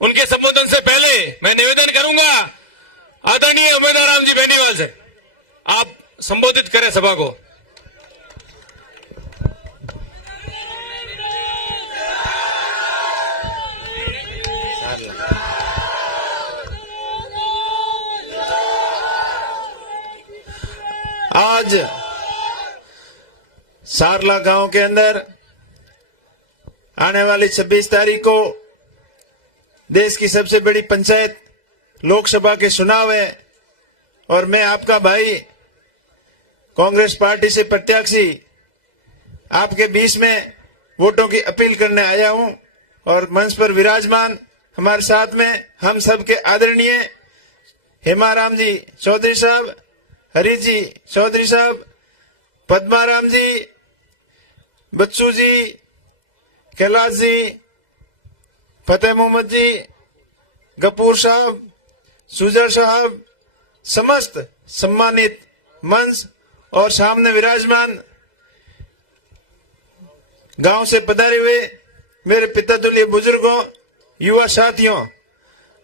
उनके संबोधन से पहले मैं निवेदन करूंगा आदरणीय उमेदवार राम जी बेनीवाल से, आप संबोधित करें सभा को। आज सारला गांव के अंदर आने वाली 26 तारीख को देश की सबसे बड़ी पंचायत लोकसभा के चुनाव है और मैं आपका भाई कांग्रेस पार्टी से प्रत्याशी आपके बीच में वोटों की अपील करने आया हूं और मंच पर विराजमान हमारे साथ में हम सबके आदरणीय हेमाराम जी चौधरी साहब, हरी जी चौधरी साहब, पद्माराम जी, बच्चू जी, कैलाश जी, फतेह मोहम्मद जी, गपूर साहब, सुजर साहब, समस्त सम्मानित मंच और सामने विराजमान गांव से पधारे हुए मेरे पितातुल्य बुजुर्गों, युवा साथियों,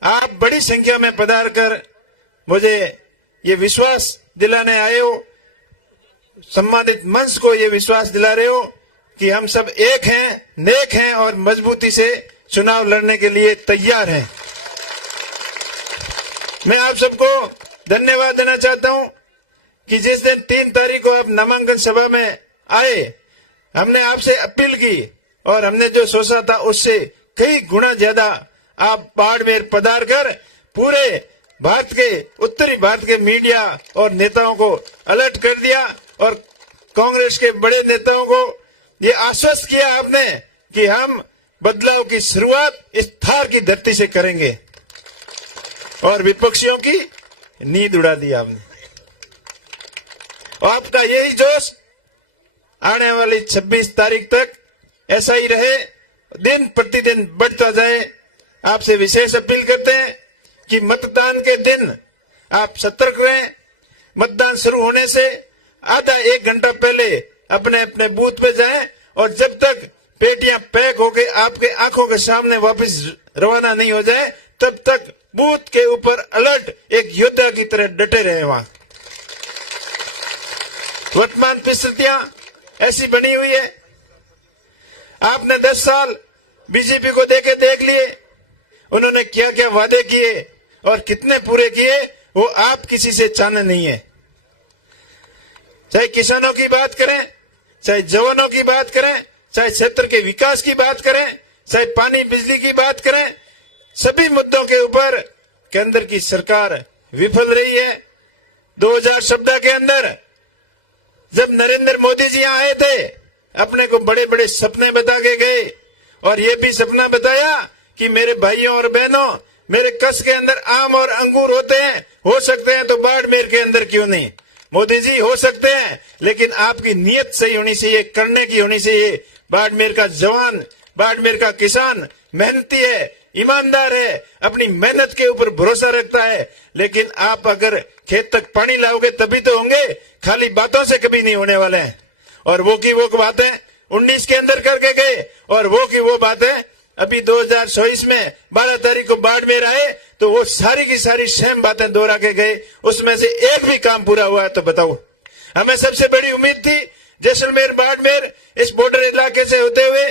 आप बड़ी संख्या में पधार कर मुझे ये विश्वास दिलाने आए हो, सम्मानित मंच को ये विश्वास दिला रहे हो कि हम सब एक हैं, नेक हैं और मजबूती से चुनाव लड़ने के लिए तैयार हैं। मैं आप सबको धन्यवाद देना चाहता हूं कि जिस दिन 3 तारीख को आप नामांकन सभा में आए, हमने आपसे अपील की और हमने जो सोचा था उससे कई गुना ज्यादा आप बाड़मेर पधार कर पूरे भारत के, उत्तरी भारत के मीडिया और नेताओं को अलर्ट कर दिया और कांग्रेस के बड़े नेताओं को ये आश्वस्त किया आपने कि हम बदलाव की शुरुआत इस थार की धरती से करेंगे और विपक्षियों की नींद उड़ा दी आपने। और आपका यही जोश आने वाली 26 तारीख तक ऐसा ही रहे, दिन प्रतिदिन बढ़ता जाए। आपसे विशेष अपील करते हैं कि मतदान के दिन आप सतर्क रहें। मतदान शुरू होने से आधा 1 घंटा पहले अपने अपने बूथ पे जाएं और जब तक पेटियां पैक होके आपके आंखों के सामने वापस रवाना नहीं हो जाए तब तक बूथ के ऊपर अलर्ट एक योद्धा की तरह डटे रहे। वहां वर्तमान परिस्थितियां ऐसी बनी हुई है, आपने 10 साल बीजेपी को देख लिए, उन्होंने क्या क्या वादे किए और कितने पूरे किए वो आप किसी से चाहने नहीं है। चाहे किसानों की बात करें, चाहे जवानों की बात करें, चाहे क्षेत्र के विकास की बात करें, चाहे पानी बिजली की बात करें, सभी मुद्दों के ऊपर केंद्र की सरकार विफल रही है। 2014 के अंदर जब नरेंद्र मोदी जी यहाँ आए थे, अपने को बड़े बड़े सपने बता के गए और ये भी सपना बताया कि मेरे भाइयों और बहनों, मेरे कस के अंदर आम और अंगूर होते हैं, हो सकते हैं तो बाड़मेर के अंदर क्यों नहीं। मोदी जी हो सकते हैं लेकिन आपकी नीयत सही होनी चाहिए, करने की होनी चाहिए। बाड़मेर का जवान, बाड़मेर का किसान मेहनती है, ईमानदार है, अपनी मेहनत के ऊपर भरोसा रखता है, लेकिन आप अगर खेत तक पानी लाओगे तभी तो होंगे, खाली बातों से कभी नहीं होने वाले हैं। और वो की वो बातें 19 के अंदर करके गए और वो की वो बातें अभी 2024 में 12 तारीख को बाड़मेर आए तो वो सारी की सारी सेम बातें दोहरा के गए, उसमें से एक भी काम पूरा हुआ तो बताओ। हमें सबसे बड़ी उम्मीद थी जैसलमेर बाड़मेर इस बॉर्डर इलाके से होते हुए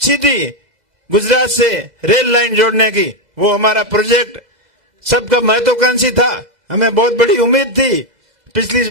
सीधी गुजरात से रेल लाइन जोड़ने की, वो हमारा प्रोजेक्ट सबका महत्वाकांक्षी था, हमें बहुत बड़ी उम्मीद थी। पिछली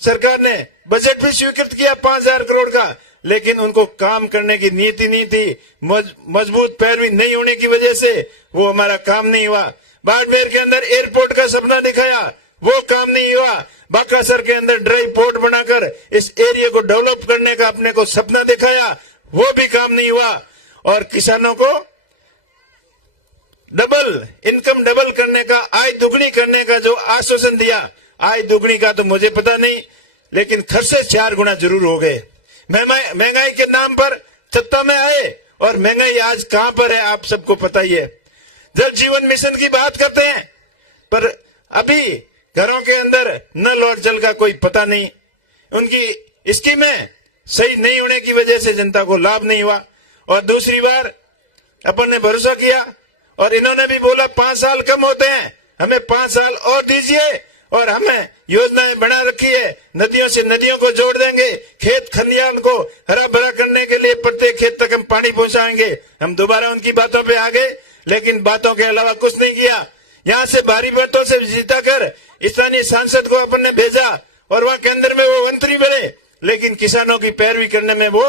सरकार ने बजट भी स्वीकृत किया 5000 करोड़ का, लेकिन उनको काम करने की नीति नहीं थी, मजबूत पैरवी नहीं होने की वजह से वो हमारा काम नहीं हुआ। बाड़मेर के अंदर एयरपोर्ट का सपना दिखाया, वो काम नहीं हुआ। बाकासर के अंदर ड्राई पोर्ट बनाकर इस एरिया को डेवलप करने का अपने को सपना दिखाया, वो भी काम नहीं हुआ। और किसानों को इनकम डबल करने का, आय दुगनी करने का जो आश्वासन दिया, आय दुगनी का तो मुझे पता नहीं, लेकिन खर्चे 4 गुना जरूर हो गए। महंगाई के नाम पर सत्ता में आए और महंगाई आज कहां पर है आप सबको पता ही है। जल जीवन मिशन की बात करते हैं पर अभी घरों के अंदर नल और जल का कोई पता नहीं, उनकी स्कीमें सही नहीं होने की वजह से जनता को लाभ नहीं हुआ। और दूसरी बार अपन ने भरोसा किया और इन्होंने भी बोला 5 साल कम होते हैं, हमें 5 साल और दीजिए और हमें योजनाएं बना रखी है, नदियों से नदियों को जोड़ देंगे, खेत खलियान को हरा भरा करने के लिए प्रत्येक खेत तक हम पानी पहुंचाएंगे। हम दोबारा उनकी बातों पे आ गए, लेकिन बातों के अलावा कुछ नहीं किया। यहाँ से भारी मतों से जीता कर स्थानीय सांसद को अपन ने भेजा और वहाँ केंद्र में वो मंत्री बने, लेकिन किसानों की पैरवी करने में वो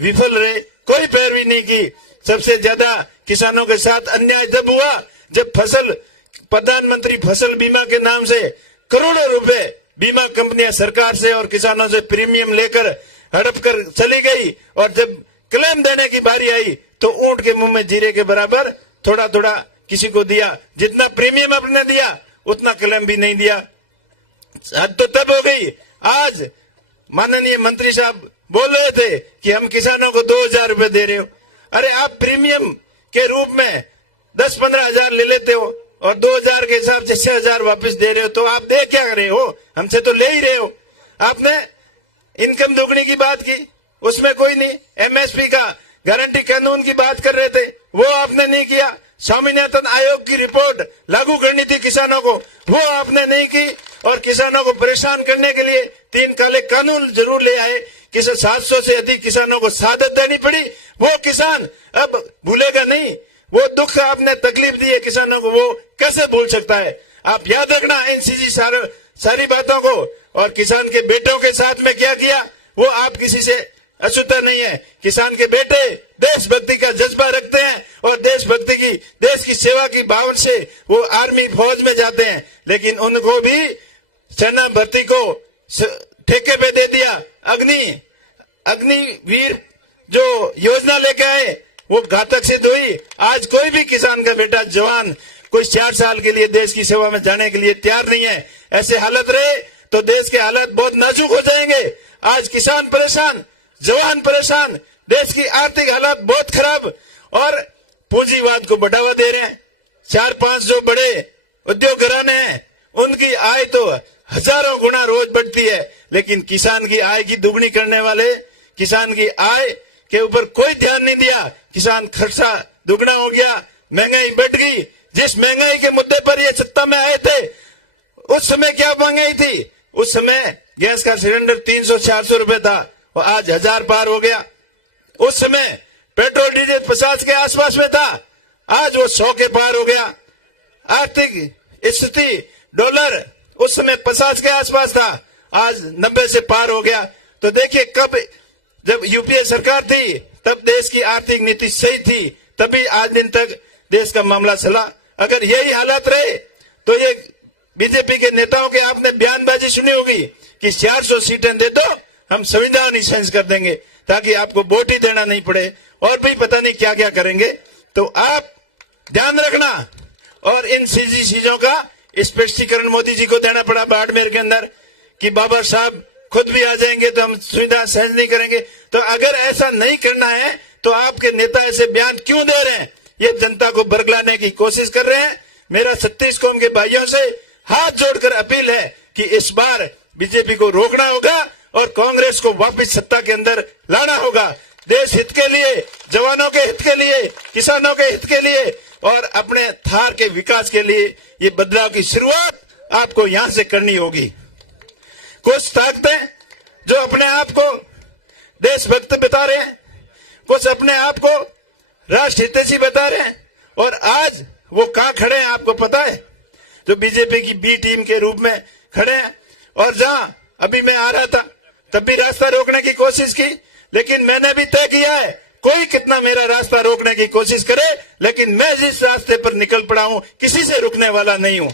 विफल रहे, कोई पैरवी नहीं की। सबसे ज्यादा किसानों के साथ अन्याय जब हुआ जब प्रधानमंत्री फसल बीमा के नाम से करोड़ों रुपए बीमा कंपनियां सरकार से और किसानों से प्रीमियम लेकर हड़प कर चली गई, और जब क्लेम देने की बारी आई तो ऊंट के मुंह में जीरे के बराबर थोड़ा थोड़ा किसी को दिया। जितना प्रीमियम आपने दिया उतना क्लेम भी नहीं दिया। हद तो तब हो गई। आज माननीय मंत्री साहब बोल रहे थे कि हम किसानों को 2000 रुपए दे रहे हो। अरे आप प्रीमियम के रूप में 10-15 हजार ले लेते हो और 2000 के हिसाब से 6000 वापस दे रहे हो, तो आप दे क्या रहे हो? हमसे तो ले ही रहे हो। आपने इनकम दोगुनी की बात की, उसमें कोई नहीं। एमएसपी का गारंटी कानून की बात कर रहे थे, वो आपने नहीं किया। स्वामीनाथन आयोग की रिपोर्ट लागू करनी थी किसानों को, वो आपने नहीं की। और किसानों को परेशान करने के लिए 3 काले कानून जरूर ले आए। 700 से अधिक किसानों को शहादत देनी पड़ी। वो किसान अब भूलेगा नहीं, वो दुख आपने तकलीफ दी है किसानों को, वो कैसे भूल सकता है? आप याद रखना इन सारी बातों को। और किसान के बेटों के साथ में क्या किया वो आप किसी से अछूता नहीं है। किसान के बेटे देशभक्ति का जज्बा रखते हैं और देश की सेवा की भावना से वो आर्मी फौज में जाते हैं, लेकिन उनको भी सेना भर्ती को ठेके पे दे दिया। अग्निवीर जो योजना लेके आए वो घातक सिद्ध हुई। आज कोई भी किसान का बेटा जवान कोई 4 साल के लिए देश की सेवा में जाने के लिए तैयार नहीं है। ऐसे हालत रहे तो देश के हालत बहुत नाजुक हो जाएंगे। आज किसान परेशान, जवान परेशान, देश की आर्थिक हालत बहुत खराब, और पूंजीवाद को बढ़ावा दे रहे हैं। 4-5 जो बड़े उद्योग घराने हैं उनकी आय तो हजारों गुना रोज बढ़ती है, लेकिन किसान की आय की दुगनी करने वाले किसान की आय के ऊपर कोई ध्यान नहीं दिया। किसान खर्चा दुगना हो गया, महंगाई बढ़ गई। जिस महंगाई के मुद्दे पर ये सत्ता में आए थे उस समय क्या महंगाई थी? उस समय गैस का सिलेंडर 300-400 रुपए था और आज 1000 पार हो गया। उस समय पेट्रोल डीजल 50 के आसपास में था, आज वो 100 के पार हो गया। आर्थिक स्थिति डॉलर उस समय 50 के आसपास था, आज 90 से पार हो गया। तो देखिए कब जब यूपीए सरकार थी तब देश की आर्थिक नीति सही थी, तभी आज दिन तक देश का मामला चला। अगर यही हालात रहे तो ये बीजेपी के नेताओं के आपने बयानबाजी सुनी होगी कि 400 सीटें दे दो, हम संविधान ही चेंज कर देंगे ताकि आपको वोट ही देना नहीं पड़े, और भी पता नहीं क्या क्या करेंगे। तो आप ध्यान रखना। और इन चीजों का स्पष्टीकरण मोदी जी को देना पड़ा बाड़मेर के अंदर कि बाबा साहब खुद भी आ जाएंगे तो हम सुविधा चेंज नहीं करेंगे। तो अगर ऐसा नहीं करना है तो आपके नेता ऐसे बयान क्यों दे रहे हैं? ये जनता को बरगलाने की कोशिश कर रहे हैं। मेरा 36 कौम के भाइयों से हाथ जोड़कर अपील है कि इस बार बीजेपी को रोकना होगा और कांग्रेस को वापस सत्ता के अंदर लाना होगा। देश हित के लिए, जवानों के हित के लिए, किसानों के हित के लिए और अपने थार के विकास के लिए ये बदलाव की शुरुआत आपको यहां से करनी होगी। कुछ ताकतें जो अपने आप को देशभक्त बता रहे हैं, कुछ अपने आप को राष्ट्र हितैषी बता रहे हैं, और आज वो कहां खड़े हैं आपको पता है? जो बीजेपी की बी टीम के रूप में खड़े हैं। और जहां अभी मैं आ रहा था तब भी रास्ता रोकने की कोशिश की, लेकिन मैंने भी तय किया है कोई कितना मेरा रास्ता रोकने की कोशिश करे, लेकिन मैं जिस रास्ते पर निकल पड़ा हूं किसी से रुकने वाला नहीं हूं।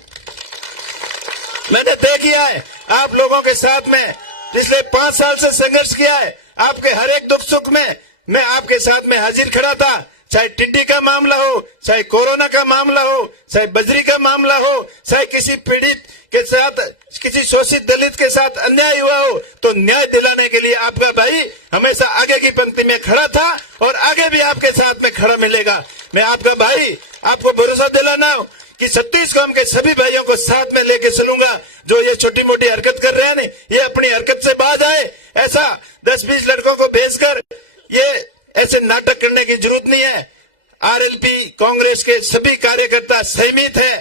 मैंने तय किया है आप लोगों के साथ में पिछले 5 साल से संघर्ष किया है। आपके हर एक दुख सुख में मैं आपके साथ में हाजिर खड़ा था, चाहे टिड्डी का मामला हो, चाहे कोरोना का मामला हो, चाहे बजरी का मामला हो, चाहे किसी पीड़ित के साथ, किसी शोषित दलित के साथ अन्याय हुआ हो, तो न्याय दिलाने के लिए आपका भाई हमेशा आगे की पंक्ति में खड़ा था और आगे भी आपके साथ में खड़ा मिलेगा। मैं आपका भाई, आपको भरोसा दिलाना हो कि 36 कौम के सभी भाइयों को साथ में लेके चलूंगा। जो ये छोटी मोटी हरकत कर रहे हैं ये अपनी हरकत से बाज आए। ऐसा 10-20 लड़कों को भेजकर ये ऐसे नाटक करने की जरूरत नहीं है। आरएलपी कांग्रेस के सभी कार्यकर्ता संयमित है,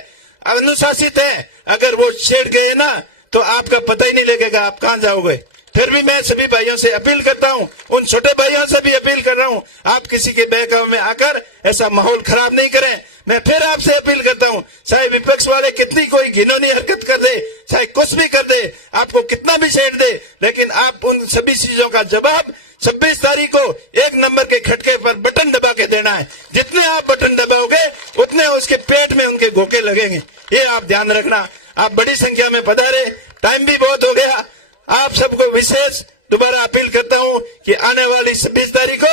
अनुशासित है। अगर वो छेड़ गए ना तो आपका पता ही नहीं लगेगा आप कहां जाओगे। फिर भी मैं सभी भाइयों से अपील करता हूं, उन छोटे भाइयों से भी अपील कर रहा हूं, आप किसी के बहकावे में आकर ऐसा माहौल खराब नहीं करें। मैं फिर आपसे अपील करता हूं, चाहे विपक्ष वाले कितनी कोई घिनौनी हरकत कर दे, चाहे कुछ भी कर दे, आपको कितना भी छेड़ दे, लेकिन आप उन सभी चीजों का जवाब 26 तारीख को 1 नंबर के खटके पर बटन दबा के देना है। जितने आप बटन दबाओगे उतने उसके पेट में उनके घोंके लगेंगे, ये आप ध्यान रखना। आप बड़ी संख्या में पधारे, टाइम भी बहुत हो गया। आप सबको विशेष दोबारा अपील करता हूं कि आने वाली 26 तारीख को